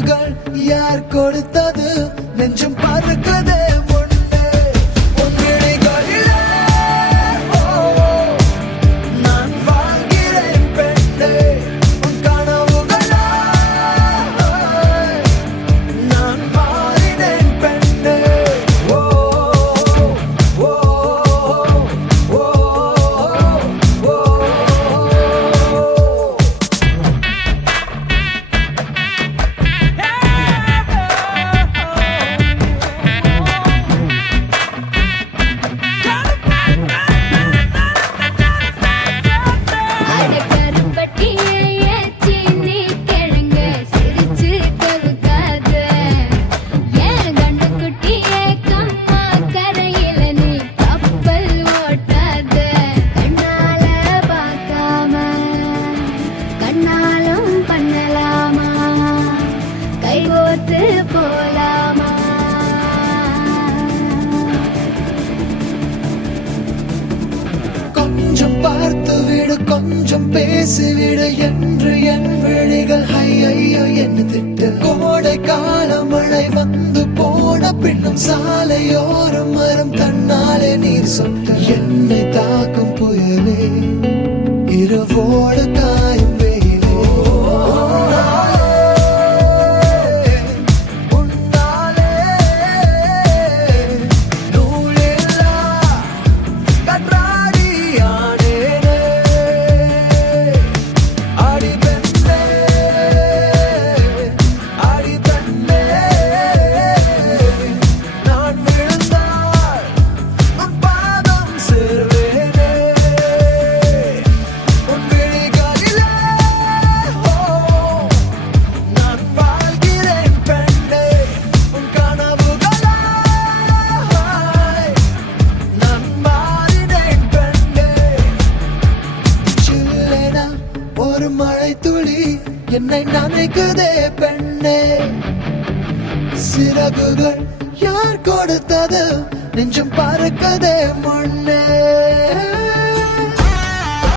சிறகுகள் யார் கொடுத்தது நெஞ்சம் பறக்குதே முன்னே உன் விழிகளிலே நான் வாழ்கிறேன் பெண்ணே உன் கனவுகளா நான் மாறினேன் பெண்ணே ஓ ஓ ஓ ஓ போலாமா கொஞ்சம் பார்த்து விடு கொஞ்சம் பேசிவிடு என்று என் விழிகள் ஐயோ என்ன திட்டு கோடை கால மழை வந்து போன பின்னும் சாலையோரம் மரம் தன்னாலே நீர் சொட்டு என்னை தாக்கும் புயலே இரவோடு காயும் வெயிலே உன்னாலே நூலில்லா கற்றாடியானேனே அடி பெண்ணே அடி தன்னே நான் விழுந்தால் உன் பாதம் சேர்வேனே உன் விழிகளிலே நான் வாழ்கிறேன் பெண்ணே உன் கனவுகளாய் நான் மாறினேன் பெண்ணே சில்லென ஒரு மழை துளி என்னை நனைக்குதே பெண்ணே சிறகுகள் யார் கொடுத்தது நெஞ்சம் பறக்கதே முன்னே